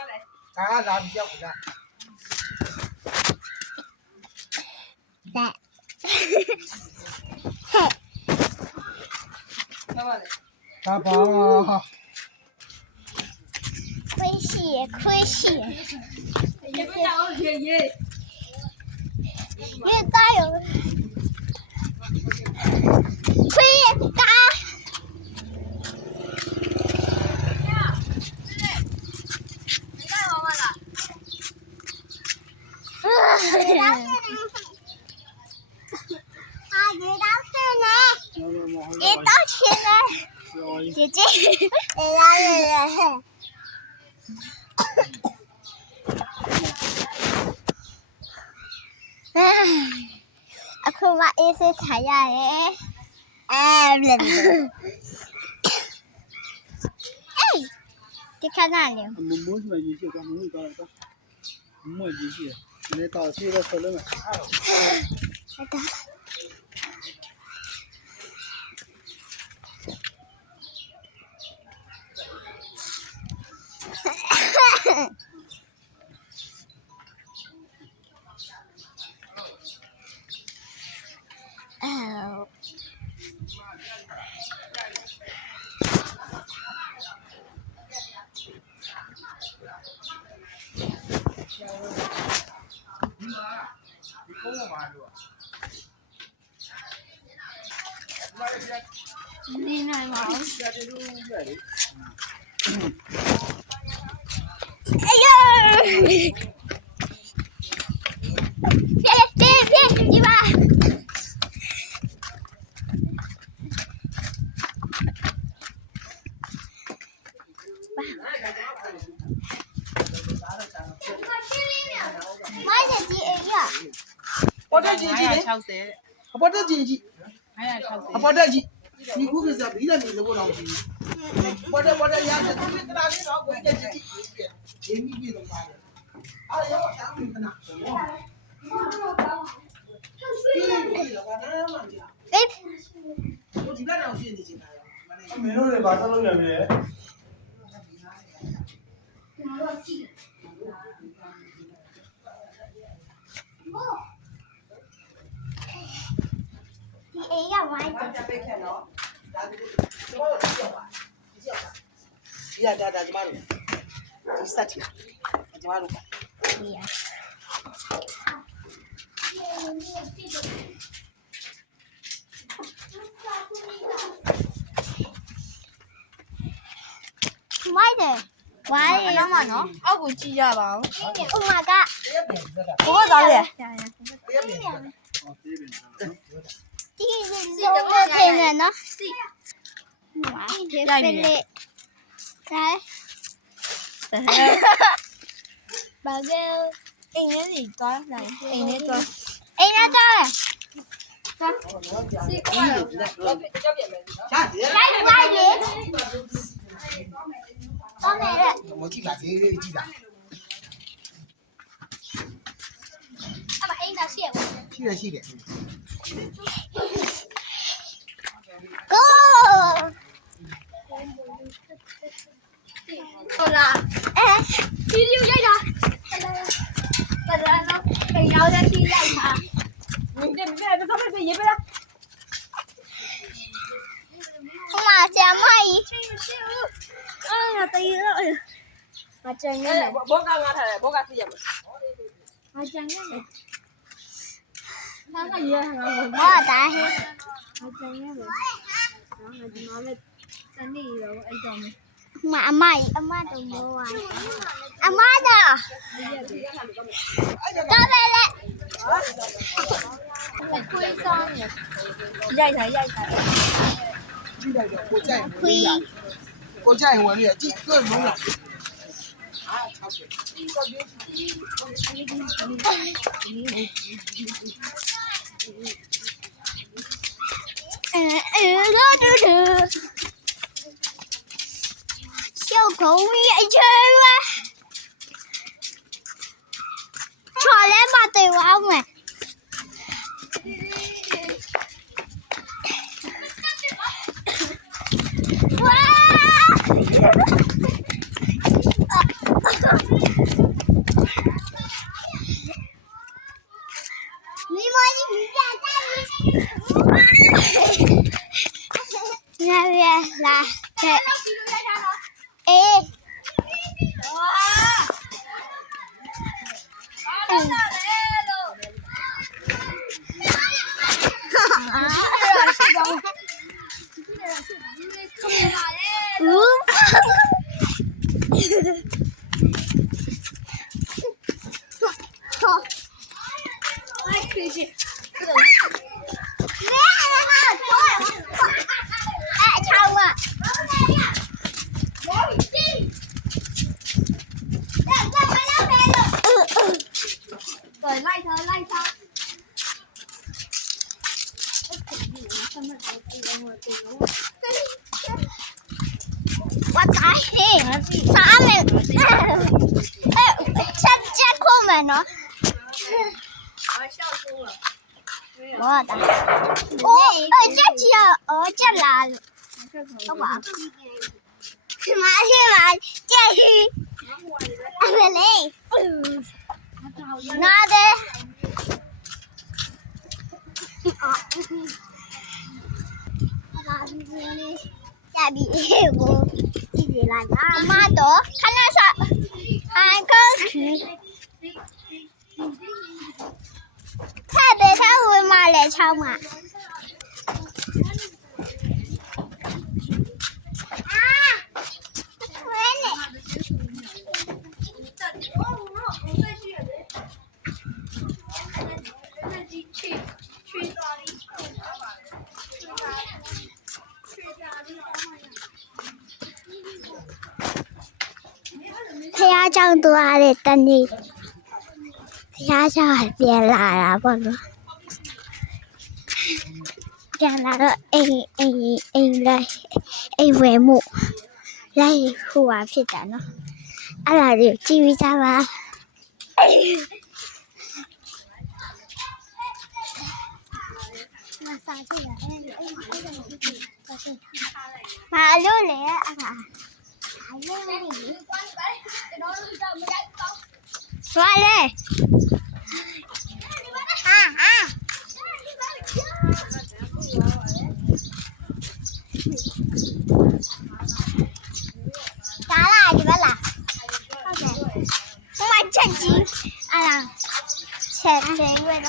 ဒါကလာပြီးရောက်လာဒါပါ亏戏亏戏越大有亏大姐姐，အခုမှအေးစစ်ထိုင်ရတယ်ဒီခဏလေးမမိုးစမရေးချက်ကမမိုးကောင်းတာမမိုးရေးချက်ဒီတော့ပြေးတော့ဆက်လို့မယ်နေနိုင်ပါဘူးအေးဒီပါမိုင်းကြီးအေးရပေါ်တက်ကြီးကြီးအပေါ်တက်ကြီးကြီးအပေါ်တက်ကြီးဒီခုကစားပြီးတယ်လို့တော့မရှိဘူးပေါ်တက်ရတယ်ဒီကလာလေးတော့ကိုတက်ကြီးကြီးရင်းပြီးတော့ပါတယ်အားရောအဆောင်ခဏဒီတော့ဘာနာမှမကြဘူးဒီကတော့ရှင်းနေချင်တာမင်းတို့လည်းဘာသာလုပ်နေလဲဒီအေးရဝိုင်းတက်ပိတ်ခဲ့နော်ဒါဒီတော့ကြောက်ပါကြောက်ပါဒီကဒါကျမတို့ဒီစက်ချီကျမတို့ဒီရဝိုင်းတယ်ဝိုင်းအနောက်မှာနော်အောက်ကိုကြည့်ရပါဦး ဥမာကဘိုးသားလေဒီတော့ပြင်နေနော်စီဝိုင်းဒီဖက်လေးဒါဘာကဲအိမ်ထဲစီသွားနိုင်အိမ်ထဲသွား အိမ်နဲ့တော့စီကွာတော့ကြောက်ပြန်မယ်နော်ရတယ်လိုက်လေတော့မယ်လေမကြည့်ပါသေးကြည့်ပါအမအိမ်သာရှိရပါရှိတယ်ကိုဟုတ်လားဗီဒီယိုရိုက်တာဘာလဲတော့ခေရောက်တဲ့တီးရိုက်တာမင်းတော့မပြေးပြလားဟိုမှာဆရာမကြီးအာတေးရောမကြံနေတယ်ဘောကငါထားတယ်ဘောကသိရမှာမကြံနေတယ်နာကရဟန်းဘာတာဟဲ့မကြံနေတယ်နော်ငါဒီမှာလည်းတနေ့ရောအဲ့တော့မယ်အမတော့မိုးဝိုင်းအမတော့တော့ပဲလေခွေးဆောင်ရရိုက်တာကြည့်လိုက်တော့ကိုကြိုက်ဝင်ပြီးကြည့်တွေ့လို့လားအား小狗一圈啊，穿来嘛对娃们。哇！我打嘿，啥没？这空门呢？我打。这只要这来了，好吧？马这是，没嘞，拿的。下笔我自己来拿。妈的，看那啥，还刚去。太北他会马来唱嘛？他这样多的等你，他这样变来了不咯？变来了，来回目，来户外去的呢，阿拉就继续走吧。马路嘞啊！说嘞，咋啦？你们啦？我买正经，啊啦，切谁位呢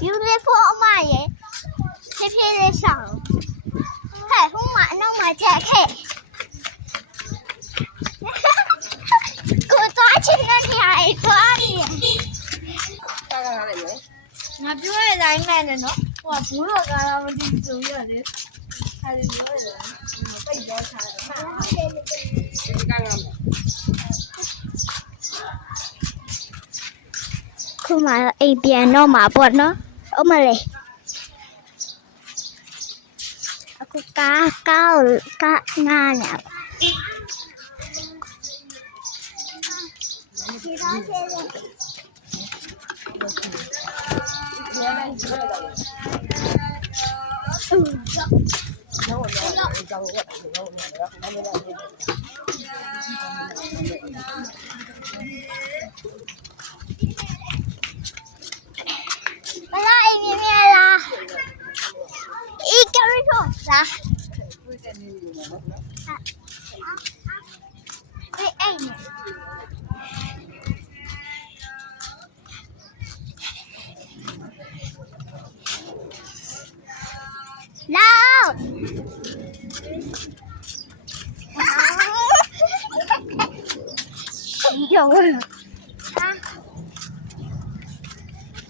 ？beautiful 嘛耶，偏偏的上，嘿，我买那么加开，我抓起那条还抓你。ငါပြောရတိုင်းနဲ့နော်ဟိုကဘူးတော့ကားတော့မသိဆိုရလေခါလေးပြောရတယ်ပိတ်တော့ထားတယ်ခုမှအိမ်ပြန်တော့မှာပေါ့နော်အမလေးအခုကားငါညာဒီတော့ကျေးဇူး不要一面面啦，一个人说啥？哎你。No！ 有啊！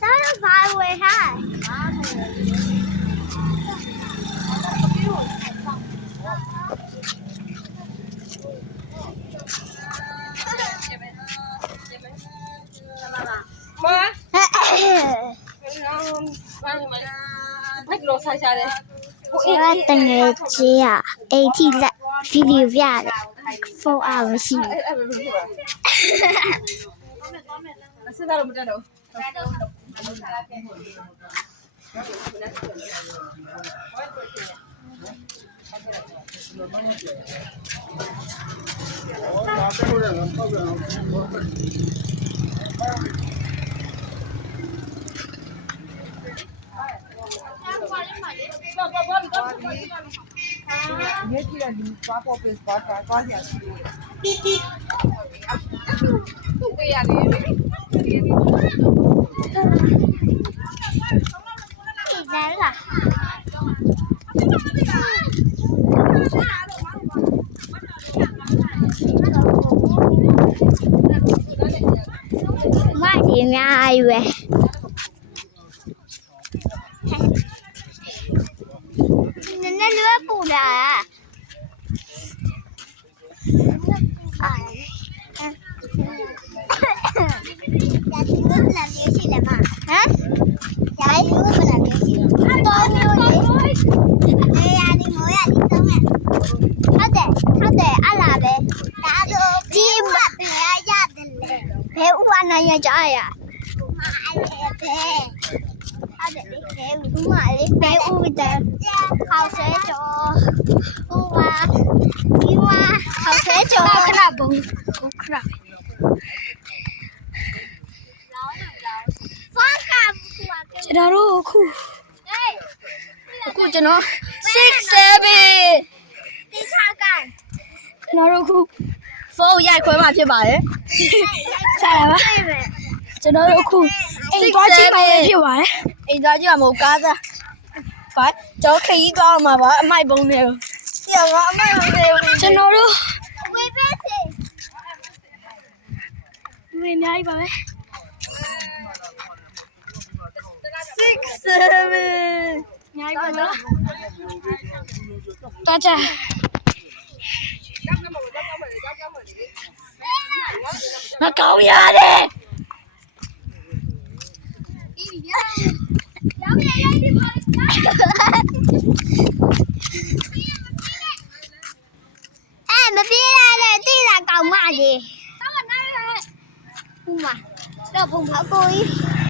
咱要发回来。我等于只要 AT 来 video 片的4 hours。ရေးကြည့်တဲ့လူသွားပေါ်ပေးသွားကြရှိလို့ပေးရတယ်လေ ဒီလဲလားမဒီများရွယ်နည်းနည်းလွယ်ပူလာ呀，你们不能联系的嘛？啊？呀，你们不能联系。多牛的！哎呀，你冇呀，你懂没？好的，阿拉呗。大都鸡嘛，别呀的嘞。别我那也叫呀。妈嘞别。好的，别我嘞，别我的。好水煮，我哇，你哇，好水煮。可拉不？可拉。ကျွန်တော်တို့အခုကျွန်တော်6 7ဒီထားကန် ကျွန်တော်တို့အခုဖုန်းရိုက်ခွဲမှာဖြစ်ပါတယ်ဆက်ရပါကျွန်တော်တို့အခုအိမ်သွားကြည့်မှဖြစ်ပါတယ်အိမ်သွားကြည့်မှာမဟုတ်ကားသားဘာကျောင်းခရီးသွားမှာပါအမိုက်ပုံးတွေပြောကအမိုက်ပုံးတွေကျွန်တော်တို့ ဝေးပေးစီ ဝေးအများကြီးပါပဲ6 7ညာပါတော့တာချာမကောင်းရတယ် ရောက်ရရိုက်ဒီပါမပြေးရနဲ့တိလာကောင်မကြီးတော့မနိုင်ရဲ့ဟိုမှာတော့ဘုံအကိုကြီး